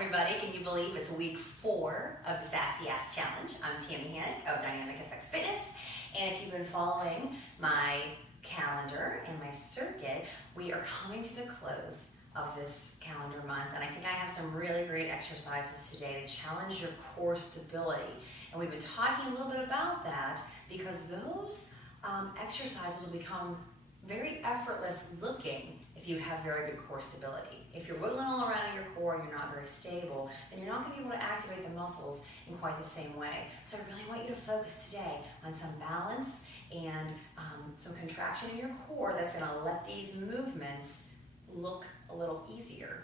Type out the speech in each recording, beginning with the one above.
everybody. Can you believe it's week 4 of the Sassy Ass Challenge? I'm Tammy Hannick of Dynamic Effects Fitness, and if you've been following my calendar and my circuit, we are coming to the close of this calendar month, and I think I have some really great exercises today to challenge your core stability. And we've been talking a little bit about that because those exercises will become very effortless looking if you have very good core stability. If you're wiggling all around in your core and you're not very stable, then you're not going to be able to activate the muscles in quite the same way. So I really want you to focus today on some balance and some contraction in your core that's going to let these movements look a little easier.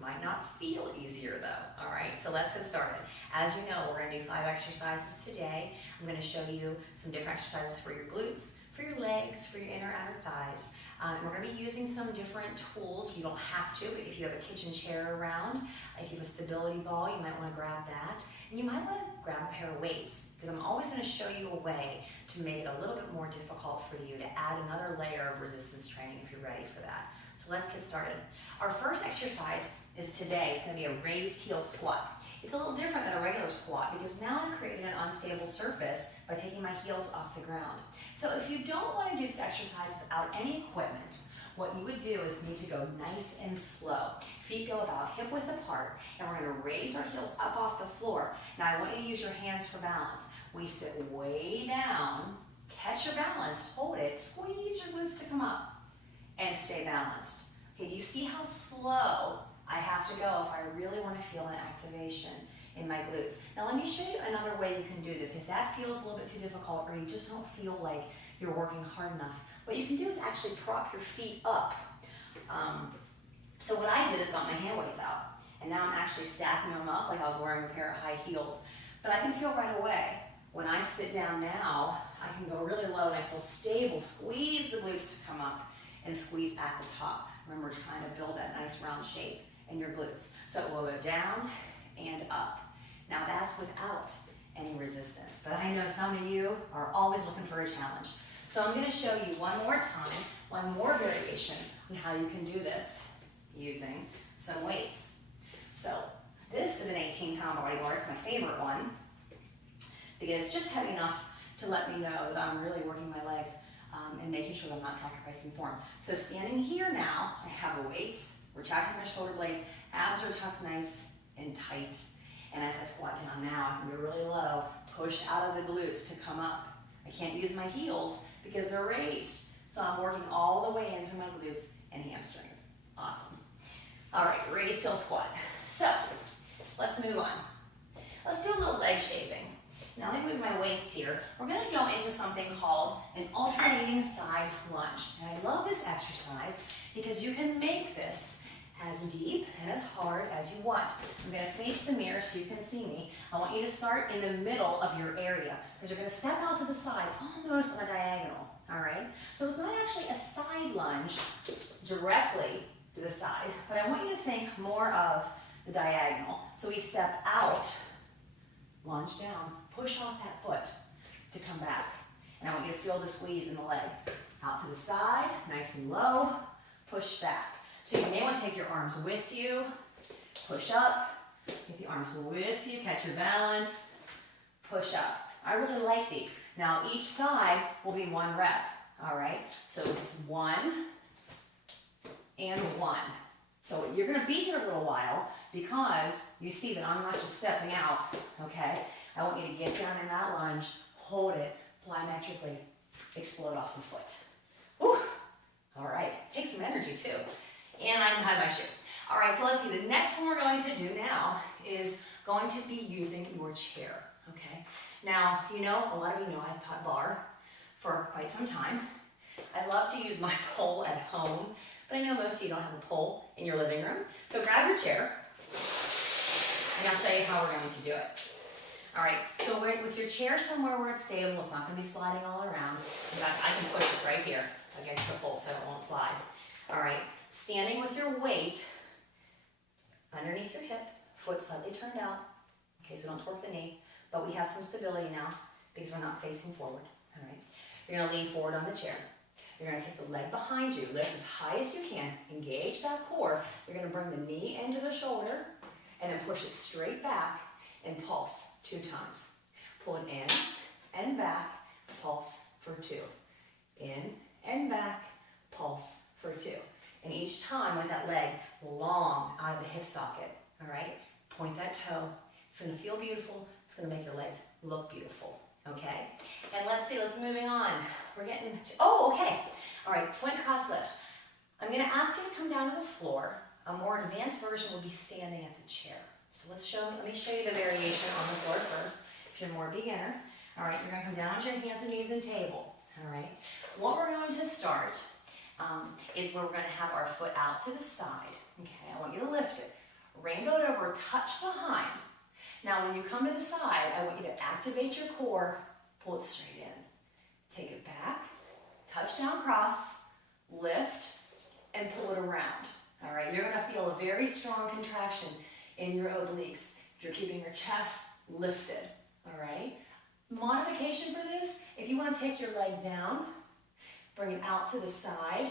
Might not feel easier though, all right? So let's get started. As you know, we're going to do 5 exercises today. I'm going to show you some different exercises for your glutes, for your legs, for your inner outer thighs. And we're going to be using some different tools. You don't have to, but if you have a kitchen chair around, if you have a stability ball, you might want to grab that. And you might want to grab a pair of weights, because I'm always going to show you a way to make it a little bit more difficult for you to add another layer of resistance training if you're ready for that. So let's get started. Our first exercise is today. It's going to be a raised heel squat. It's a little different than a regular squat because now I've created an unstable surface by taking my heels off the ground. So if you don't want to do this exercise without any equipment, what you would do is need to go nice and slow. Feet go about hip width apart, and we're going to raise our heels up off the floor. Now I want you to use your hands for balance. We sit way down, catch your balance, hold it, squeeze your glutes to come up, and stay balanced. Okay, do you see how slow I have to go if I really want to feel an activation in my glutes? Now let me show you another way you can do this. If that feels a little bit too difficult or you just don't feel like you're working hard enough, what you can do is actually prop your feet up. So what I did is got my hand weights out, and now I'm actually stacking them up like I was wearing a pair of high heels. But I can feel right away, when I sit down now, I can go really low and I feel stable. Squeeze the glutes to come up and squeeze at the top. Remember, we're trying to build that nice round shape in your glutes. So we'll go down and up. Now that's without any resistance, but I know some of you are always looking for a challenge. So I'm going to show you one more time, one more variation on how you can do this using some weights. So this is an 18-pound body bar. It's my favorite one because it's just heavy enough to let me know that I'm really working my legs and making sure that I'm not sacrificing form. So standing here now, I have the weights, retracting my shoulder blades, abs are tucked nice and tight. And as I squat down now, I can go really low, push out of the glutes to come up. I can't use my heels because they're raised. So I'm working all the way in through my glutes and hamstrings. Awesome. All right, raised heel squat. So let's move on. Let's do a little leg shaping. Now let me move my weights here. We're going to go into something called an alternating side lunge. And I love this exercise because you can make this as deep and as hard as you want. I'm going to face the mirror so you can see me. I want you to start in the middle of your area because you're going to step out to the side, almost on a diagonal. All right? So it's not actually a side lunge directly to the side, but I want you to think more of the diagonal. So we step out, lunge down, push off that foot to come back. And I want you to feel the squeeze in the leg. Out to the side, nice and low, push back. So you may want to take your arms with you, push up, get the arms with you, catch your balance, push up. I really like these. Now each side will be 1 rep, all right? So this is 1 and 1. So you're going to be here a little while because you see that I'm not just stepping out, okay? I want you to get down in that lunge, hold it, plyometrically explode off the foot. Whew. All right, take some energy too. And I can hide my shoe. All right, so let's see. The next one we're going to do now is going to be using your chair, okay? Now, you know, a lot of you know I've taught bar for quite some time. I love to use my pole at home, but I know most of you don't have a pole in your living room. So grab your chair, and I'll show you how we're going to do it. All right, so with your chair somewhere where it's stable, it's not going to be sliding all around. In fact, I can push it right here against the pole so it won't slide. All right, standing with your weight underneath your hip, foot slightly turned out, okay, so don't torque the knee, but we have some stability now because we're not facing forward. All right, you're going to lean forward on the chair. You're going to take the leg behind you, lift as high as you can, engage that core. You're going to bring the knee into the shoulder, and then push it straight back and pulse 2 times. Pull it in and back, pulse for 2. In and back, pulse for 2. And each time with that leg long out of the hip socket, all right? Point that toe. It's gonna feel beautiful. It's gonna make your legs look beautiful, okay? And let's see, let's moving on. We're getting to, oh, okay. All right, point cross lift. I'm gonna ask you to come down to the floor. A more advanced version will be standing at the chair. So let me show you the variation on the floor first, if you're more beginner. All right, you're gonna come down to your hands and knees and table, all right? What we're going to start is where we're gonna have our foot out to the side, okay? I want you to lift it. Rainbow it over, touch behind. Now, when you come to the side, I want you to activate your core, pull it straight in. Take it back, touch down cross, lift, and pull it around. All right, you're gonna feel a very strong contraction in your obliques if you're keeping your chest lifted, all right? Modification for this, if you wanna take your leg down, bring it out to the side,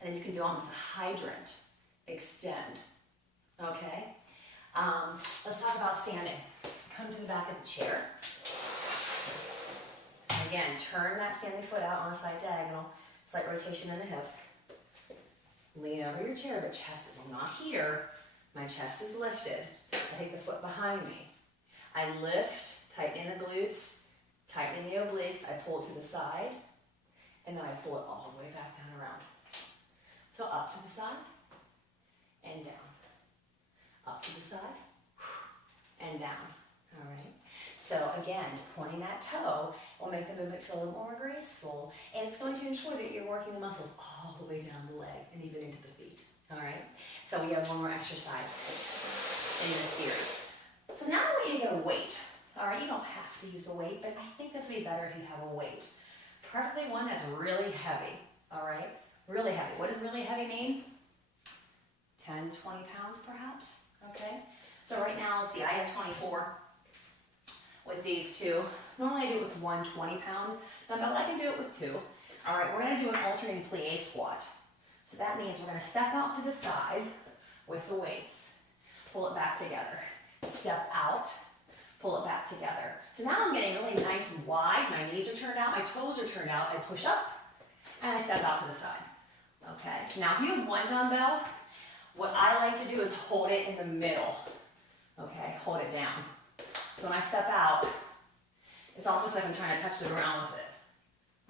and then you can do almost a hydrant, extend, okay? Let's talk about standing. Come to the back of the chair. Again, turn that standing foot out on a side diagonal, slight rotation in the hip. Lean over your chair, but chest is not here. My chest is lifted. I take the foot behind me. I lift, tighten the glutes, tighten the obliques. I pull it to the side, and then I pull it all the way back down around. So up to the side, and down. Up to the side, and down. All right. So again, pointing that toe will make the movement feel a little more graceful, and it's going to ensure that you're working the muscles all the way down the leg and even into the feet. All right. So we have one more exercise in this series. So now I want you to get a weight. All right. You don't have to use a weight, but I think this would be better if you have a weight. Preferably one that's really heavy. All right. Really heavy. What does really heavy mean? 10, 20 pounds perhaps. Okay. So right now, let's see. I have 24. With these two. Normally I do it with one 20-pound dumbbell, but I can do it with 2. All right, we're gonna do an alternating plie squat. So that means we're gonna step out to the side with the weights. Pull it back together. Step out, pull it back together. So now I'm getting really nice and wide. My knees are turned out, my toes are turned out. I push up, and I step out to the side. Okay, now if you have one dumbbell, what I like to do is hold it in the middle. Okay, hold it down. So when I step out, it's almost like I'm trying to touch the ground with it.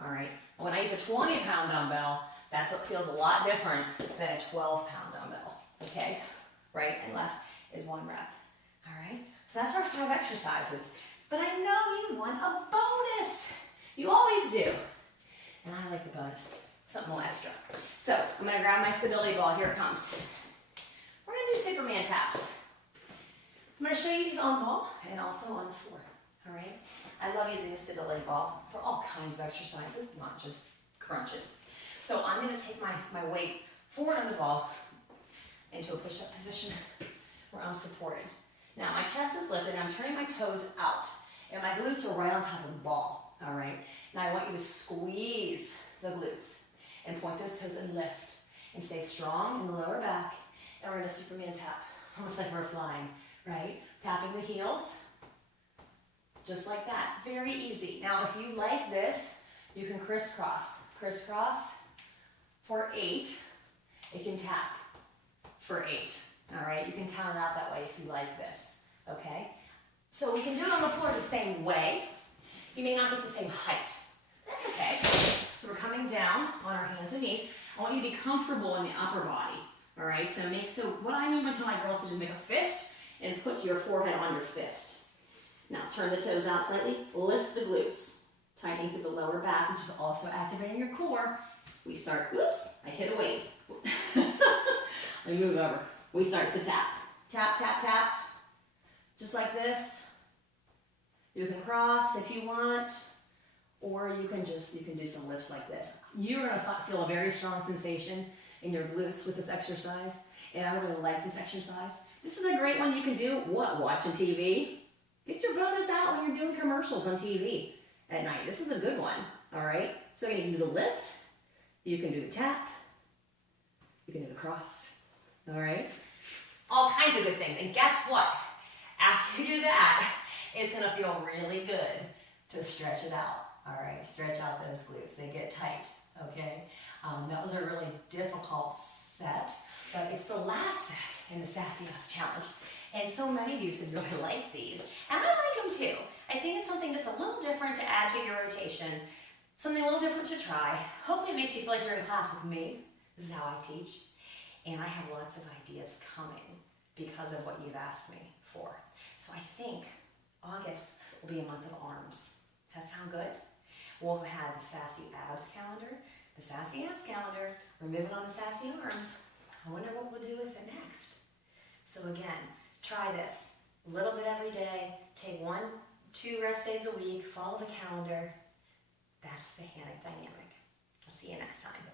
All right. And when I use a 20-pound dumbbell, that's what feels a lot different than a 12-pound dumbbell. Okay. Right and left is 1 rep. All right. So that's our 5 exercises. But I know you want a bonus. You always do. And I like the bonus. Something a little extra. So I'm going to grab my stability ball. Here it comes. We're going to do Superman taps. I'm going to show you these on the ball and also on the floor, all right? I love using the stability ball for all kinds of exercises, not just crunches. So I'm going to take my weight forward on the ball into a push-up position where I'm supported. Now my chest is lifted and I'm turning my toes out and my glutes are right on top of the ball, all right? Now I want you to squeeze the glutes and point those toes and lift and stay strong in the lower back, and we're going to Superman tap, almost like we're flying. Right? Tapping the heels, just like that. Very easy. Now, if you like this, you can crisscross. Crisscross for 8. It can tap for 8. All right? You can count it out that way if you like this. Okay? So we can do it on the floor the same way. You may not get the same height. That's okay. So we're coming down on our hands and knees. I want you to be comfortable in the upper body. All right? So what I mean by telling my girls to do is make a fist and put your forehead on your fist. Now turn the toes out slightly, lift the glutes, tightening through the lower back, which is also activating your core. We start, oops, I hit a weight. I move over. We start to tap. Tap, tap, tap. Just like this. You can cross if you want, or you can do some lifts like this. You're gonna feel a very strong sensation in your glutes with this exercise, and I really like this exercise. This is a great one you can do, watching TV? Get your bonus out when you're doing commercials on TV at night. This is a good one, all right? So you can do the lift, you can do the tap, you can do the cross, all right? All kinds kinds of good things. And guess what? After you do that, it's gonna feel really good to stretch it out. All right, stretch out those glutes. They get tight, okay? That was a really difficult set, but it's the last set in the Sassy Ass Challenge. And so many of you said you really like these, and I like them too. I think it's something just a little different to add to your rotation, something a little different to try. Hopefully it makes you feel like you're in class with me. This is how I teach. And I have lots of ideas coming because of what you've asked me for. So I think August will be a month of arms. Does that sound good? We'll have the Sassy Abs calendar, the Sassy Ass calendar. We're moving on to Sassy Arms. I wonder what we'll do with it next. So again, try this. A little bit every day. Take 1-2 rest days a week. Follow the calendar. That's the Hammock dynamic. I'll see you next time.